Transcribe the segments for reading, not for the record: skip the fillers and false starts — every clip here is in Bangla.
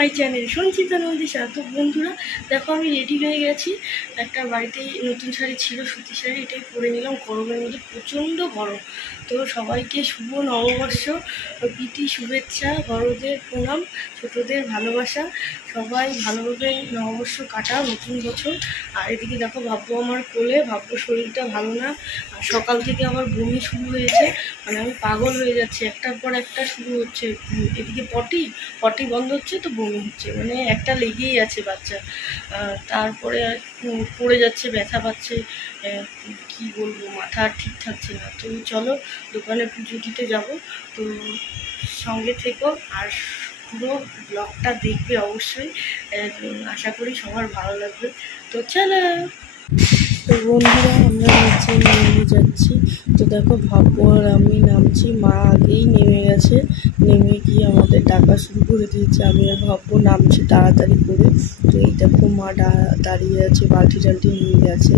My channel Sanchita নন্দিশা। তো বন্ধুরা দেখো, আমি রেডি হয়ে গেছি। একটা বাড়িতেই নতুন শাড়ি ছিল, সুতি শাড়ি, এটাই পরে নিলাম। গরমের মধ্যে প্রচণ্ড গরম। তো সবাইকে শুভ নববর্ষ, প্রীতি, শুভেচ্ছা, বড়দের প্রণাম, ছোটদের ভালোবাসা। সবাই ভালোভাবে নববর্ষ কাটাও, নতুন বছর। আর এদিকে দেখো, ভাব্বু আমার কোলে। ভাব্বু শরীরটা ভালো না, আর সকাল থেকে আবার বমি শুরু হয়েছে। মানে আমি পাগল হয়ে যাচ্ছি, একটার পর একটা শুরু হচ্ছে। এদিকে পটি বন্ধ হচ্ছে তো বমি হচ্ছে, মানে একটা লেগেই আছে বাচ্চা। তারপরে পড়ে যাচ্ছে, ব্যথা পাচ্ছে, কি বলবো, মাথা ঠিক থাকছে না। তো চলো দোকানে পুজো দিতে যাবো, তো সঙ্গে থেকো আর পুরো ব্লগটা দেখবে অবশ্যই। আশা করি সবার ভালো লাগবে। তো চলো। তো বন্ধুরা, আমরা নিচে নেমে যাচ্ছি। তো দেখো, ভাব্বু আর আমি নামছি। মা আগেই নেমে গেছে, নেমে গিয়ে আমাদের ডাকা শুরু করে দিয়েছে। আমি আর ভাব্বু নামছি তাড়াতাড়ি করে। তো এই দেখো, মা দাঁড়িয়ে আছে, বালতি টালটি নিয়ে গেছে।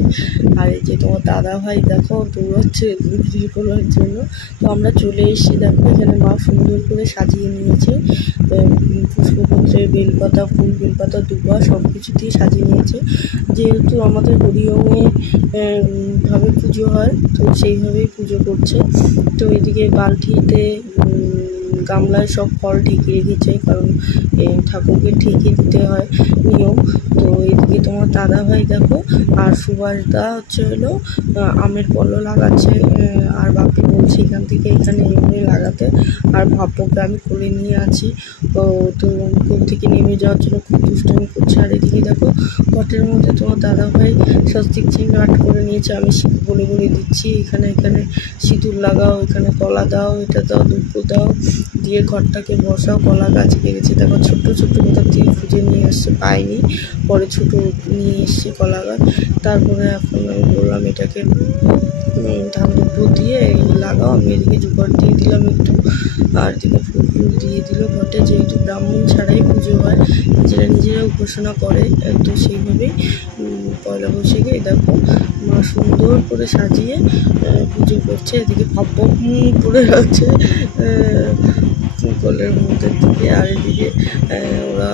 আর এই যে তোমার দাদা ভাই দেখো দৌড়াচ্ছে বিক্রি করার জন্য। তো আমরা চলে এসেছি। দেখো, এখানে মা সুন্দর করে সাজিয়ে নিয়েছে। পুষ্পপত্রে বেলপাতা, ফুল, বেলপাতা, দুবা সব কিছু দিয়ে সাজিয়ে নিয়েছে। যেহেতু আমাদের হরিওমে ভাবে পুজো হয়, তো সেইভাবেই পুজো করছে। তো এদিকে বালতিতে গামলায় সব ফল ঢেকে রেখেছে, কারণ ঠাকুরকে ঢেকে দিতে হয়, নিয়ম। তো এদিকে তোমার দাদা ভাই দেখো, আর সুভাষদা হলো আমের পল্ল লাগাচ্ছে। আর বাপি বলছে এখান থেকে এখানে এমনি লাগাতে। আর ভাব্বুকে আমি কোলে নিয়ে আছি। তো কোল থেকে নেমে যাওয়ার জন্য খুব দুষ্টামি করছে। আর এদিকে দেখো, পটের মধ্যে তোমার দাদা ভাই স্বস্তিক চিহ্ন আর্ট করে নিয়েছে। আমি বলে বলে দিচ্ছি, এখানে সিঁদুর লাগাও, এখানে কলা দাও, এটা দাও, দুব্বো দাও, দিয়ে ঘরটাকে বসাও। কলা গাছ পেরেছে দেখো, ছোট্ট কোথাও থেকে খুঁজে নিয়ে এসছে, পাইনি, পরে ছোট নিয়ে এসছে কলা গাছ। তারপরে এখন আমি বললাম এটাকে ধান দুব্বো দিয়ে লাগাও। আমি এদিকে জোগাড় দিয়ে দিলাম একটু, আর এদিকে ফুল দিয়ে দিল ঘটে। যেহেতু ব্রাহ্মণ ছাড়াই পুজো হয়, নিজেরা উপাসনা করে, তো সেইভাবেই পয়লা বৈশাখে দেখো মা সুন্দর করে সাজিয়ে পুজো করছে। এদিকে ভাব্বু পড়ে যাচ্ছে কলের মধ্যে দিকে। আর এদিকে ওরা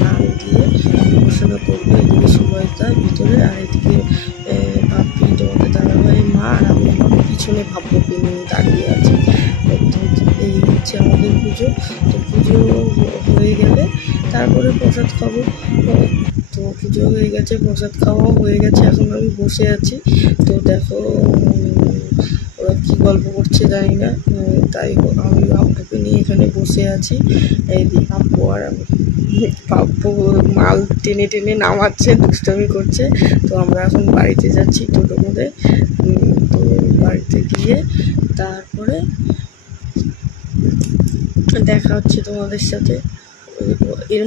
ধান দিয়ে উপাসনা করবে। এদিকে সুভাষদা ভিতরে, আর এদিকে বাপি, তোমাদের দাদা ভাই, মা, আর আমি আমার পিছনে ভাব্বুকে নিয়ে দাঁড়িয়ে আছি। এই হচ্ছে আমাদের পুজো। তো পুজো হয়ে গেলে তারপরে প্রসাদ খাবো। তো পুজো হয়ে গেছে, প্রসাদ খাওয়াও হয়ে গেছে, এখন আমি বসে আছি। তো দেখো ওরা কী গল্প করছে জানি না, তাই আমি ভাব্বুকে নিয়ে এখানে বসে আছি। এই দিকে ভাব্বু আর আমি, ভাব্বু মাল টেনে টেনে নামাচ্ছে, দুষ্টামি করছে। তো আমরা এখন বাড়িতে যাচ্ছি টোটো করে। তো বাড়িতে গিয়ে তারপরে দেখা হচ্ছে তোমাদের সাথে। এর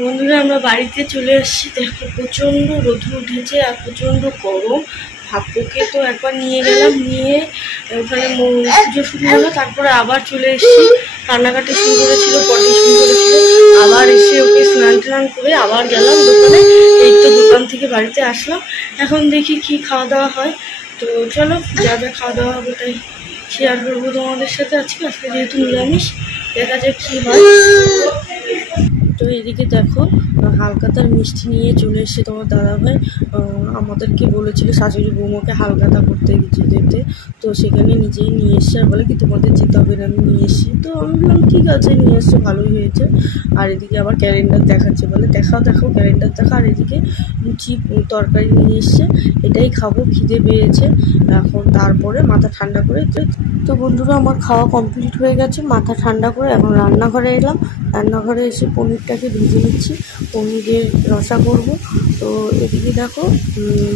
বন্ধুরা, আমরা বাড়িতে চলে এসেছি। দেখো, প্রচণ্ড রোদ উঠেছে আর প্রচণ্ড গরম। ভাব্বুকে তো একবার নিয়ে গেলাম, নিয়ে ওখানে পুজো শুরু হলো, তারপরে আবার চলে এসেছি। কান্নাকাটি শুরু করেছিল, পটি শুরু করেছিল, আবার এসে ওকে স্নান টান করে আবার গেলাম দোকানে। এই তো দোকান থেকে বাড়িতে আসলাম। এখন দেখি কি খাওয়া দাওয়া হয়। তো চলো, যা খাওয়া দাওয়া হবে তাই শেয়ার করবো তোমাদের সাথে। আজকে যেহেতু নিরামিষ, দেখা যাক কী হয়। তো এদিকে দেখো, হালকাতার মিষ্টি নিয়ে চলে এসছে তোমার দাদাভাই। আমাদেরকে বলেছিল শাশুড়ি বৌমাকে হালকাতা করতে যেতে, তো সেখানে নিজেই নিয়ে এসছে। আর বলে কি তোমাদের যেতে হবে না, আমি নিয়ে এসছি। তো আমি বললাম ঠিক আছে, নিয়ে এসছে, ভালোই হয়েছে। আর এদিকে আবার ক্যালেন্ডার দেখাচ্ছে, বলে দেখাও ক্যালেন্ডার দেখা। আর এদিকে লুচি তরকারি নিয়ে এসছে, এটাই খাবো, খিদে পেয়েছে এখন। তারপরে মাথা ঠান্ডা করে। তো বন্ধুরা, আমার খাওয়া কমপ্লিট হয়ে গেছে, মাথা ঠান্ডা করে এখন রান্নাঘরে এলাম। রান্নাঘরে এসে পনিরটাকে ভেজে নিচ্ছি, পনিরের রসা করব। তো এদিকে দেখো,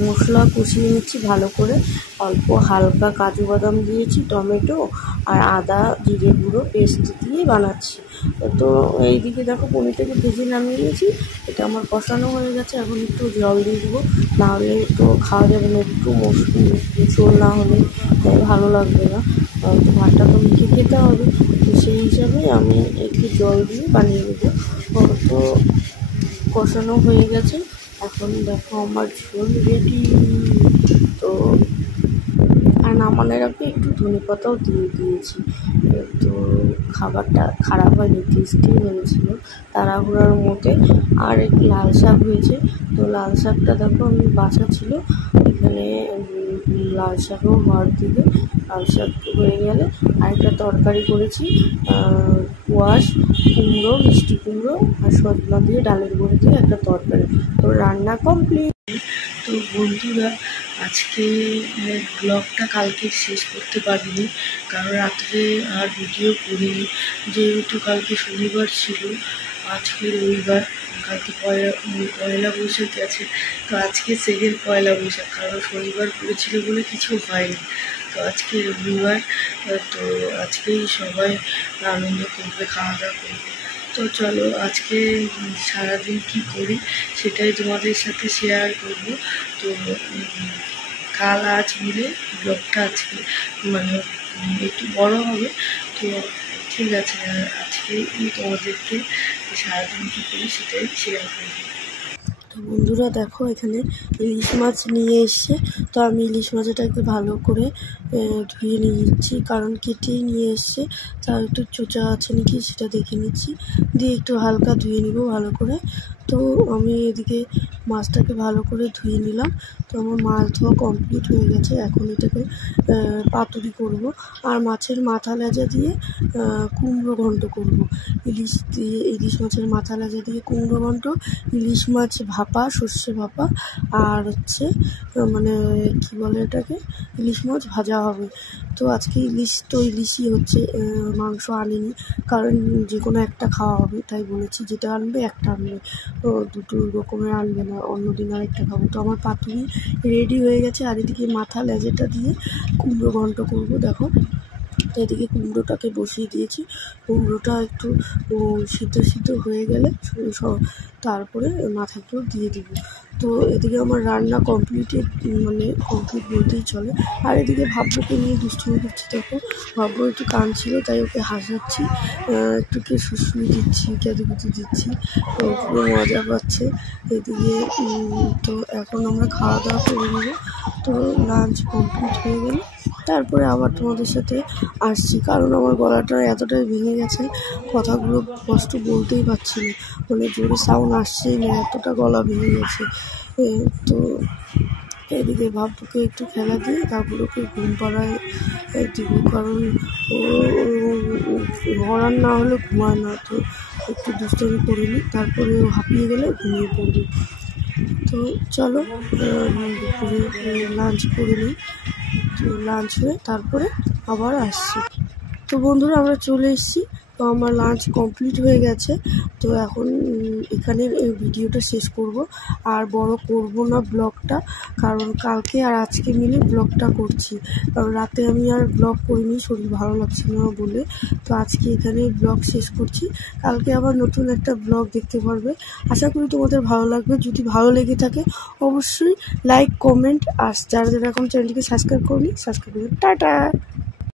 মশলা কষিয়ে নিচ্ছি ভালো করে। অল্প হালকা কাজু বাদাম দিয়েছি, টমেটো আর আদা জিরে গুঁড়ো পেস্ট দিয়ে বানাচ্ছি। তো এইদিকে দেখো, পনিরটাকে ভেজে নামিয়ে নিয়েছি। এটা আমার কষানো হয়ে গেছে। এখন একটু জল দিয়ে দেবো, নাহলে তো খাওয়া যাবে না, একটু ঝোল না হলে ভালো লাগবে না। ভাতটা তো মেখে খেতে হবে, তো সেই হিসাবে আমি একটু জল দিয়ে বানিয়ে নেবো। তো কষানো হয়ে গেছে, এখন দেখো আমার ঝোল রেডি। তো আর নামানোর আগে একটু ধনেপাতাও দিয়ে দিয়েছি। তো খাবারটা খারাপ হয়নি, টেস্টি হয়েছিল তাড়াহুড়ার মধ্যে। আর লাল শাক হয়েছে, তো লাল শাকটা দেখো আমি বাছা ছিল এখানে। লাল শাকও হওয়ার দিকে লাল শাক হয়ে গেলে আরেকটা তরকারি করেছি, কোয়াশ কুমড়ো, মিষ্টি কুমড়ো আর সজনা দিয়ে ডালের বড়ি দিয়ে একটা তরকারি। তো রান্না কমপ্লিট। তো বন্ধুরা, আজকে ব্লগটা কালকে শেষ করতে পারিনি, কারণ রাত্রে আর ভিডিও করিনি, যেহেতু কালকে শনিবার ছিল, আজকে রবিবার, কালকে পয়লা বৈশাখ গেছে। তো আজকে সেকেন্ড পয়লা বৈশাখ, কারণ শনিবার পড়েছিল বলে কিছু হয়নি। তো আজকে রবিবার, তো আজকেই সবাই আনন্দ করবে, খাওয়া দাওয়া করবে। তো চলো আজকে সারাদিন কি করি সেটাই তোমাদের সাথে শেয়ার করব। তো কাল আজ মিলে ব্লগটা আজকে মানে একটু বড় হবে। তো ঠিক আছে, আজকে তোমাদেরকে সারাদিন কী করি সেটাই শেয়ার করবো। তো বন্ধুরা দেখো, এখানে ইলিশ মাছ নিয়ে এসছে। তো আমি ইলিশ মাছটাকে ভালো করে ধুয়ে নিচ্ছি, কারণ কেটেই নিয়ে এসছে, তার একটু চোচা আছে নাকি সেটা দেখে নিচ্ছি, দিয়ে একটু হালকা ধুয়ে নিব ভালো করে। তো আমি এদিকে মাছটাকে ভালো করে ধুয়ে নিলাম। তো আমার মাছ ধোয়া কমপ্লিট হয়ে গেছে। এখন এটাকে পাতুরি করব, আর মাছের মাথা লেজা দিয়ে কুমড়ো ঘন্ট করব। ইলিশ মাছের মাথা লেজা দিয়ে কুমড়ো ঘন্ট, ইলিশ মাছ ভাপা, সর্ষে ভাপা, আর হচ্ছে মানে কি বলে এটাকে, ইলিশ মাছ ভাজা হবে। তো আজকে ইলিশই হচ্ছে, মাংস আনিনি, কারণ যে কোনো একটা খাওয়া হবে, তাই বলেছি যেটা আনবে একটা আনবে, তো দুটো রকমের আনবে না, অন্যদিন আরেকটা খাবো। তো আমার পাতুরি রেডি হয়ে গেছে, আর এদিকে মাথা লেজেটা দিয়ে কুমড়ো ঘন্ট করবো। দেখো, তো এদিকে কুমড়োটাকে বসিয়ে দিয়েছি। কুমড়োটা একটু সিদ্ধ হয়ে গেলে তারপরে মাথাগুলো দিয়ে দিব। তো এদিকে আমার রান্না কমপ্লিট বলতেই চলে। আর এদিকে ভাব্যকে নিয়ে দুষ্টুমি করছি। দেখো, ভাব্য একটু কাঁদছিল, তাই ওকে হাসাচ্ছি, একটুকে শুশুড়ি দিচ্ছি, ক্যাদুকুচি দিচ্ছি, তো পুরো মজা পাচ্ছে এদিকে। তো এখন আমরা খাওয়া দাওয়া করে নেব। তো লাঞ্চ কমপ্লিট হয়ে গেলে তারপরে আবার তোমাদের সাথে আসছি, কারণ আমার গলাটা এতটাই ভেঙে গেছে, কথাগুলো স্পষ্ট বলতেই পারছি না, মানে জোরে সাউন্ড আসছেই না, এতটা গলা ভেঙে গেছে। তো এদিকে ভাব্যকে একটু খেলা দিয়ে তারপর ওকে ঘুম পাড়ায় দিব, কারণ ও হরান না হলে ঘুমায় না। তো একটু দুষ্টমি করে নিই, তারপরে ও হাঁপিয়ে গেলে ঘুমিয়ে পড়বে। তো চলো দুপুরে লাঞ্চ করে নিই। তো লাঞ্চ হয়ে তারপরে আবার আসছি। তো বন্ধুরা, আমরা চলে এসেছি। তো আমার লাঞ্চ কমপ্লিট হয়ে গেছে। তো এখন এখানের এই ভিডিওটা শেষ করব, আর বড় করব না ব্লগটা, কারণ কালকে আর আজকে মিলে ব্লগটা করছি, কারণ রাতে আমি আর ব্লগ করিনি, শরীর ভালো লাগছে না বলে। তো আজকে এখানে ব্লগ শেষ করছি, কালকে আবার নতুন একটা ব্লগ দেখতে পারবে। আশা করি তোমাদের ভালো লাগবে। যদি ভালো লেগে থাকে অবশ্যই লাইক, কমেন্ট, আর যারা এখন চ্যানেলটিকে সাবস্ক্রাইব করনি, সাবস্ক্রাইব করবে। টাটা।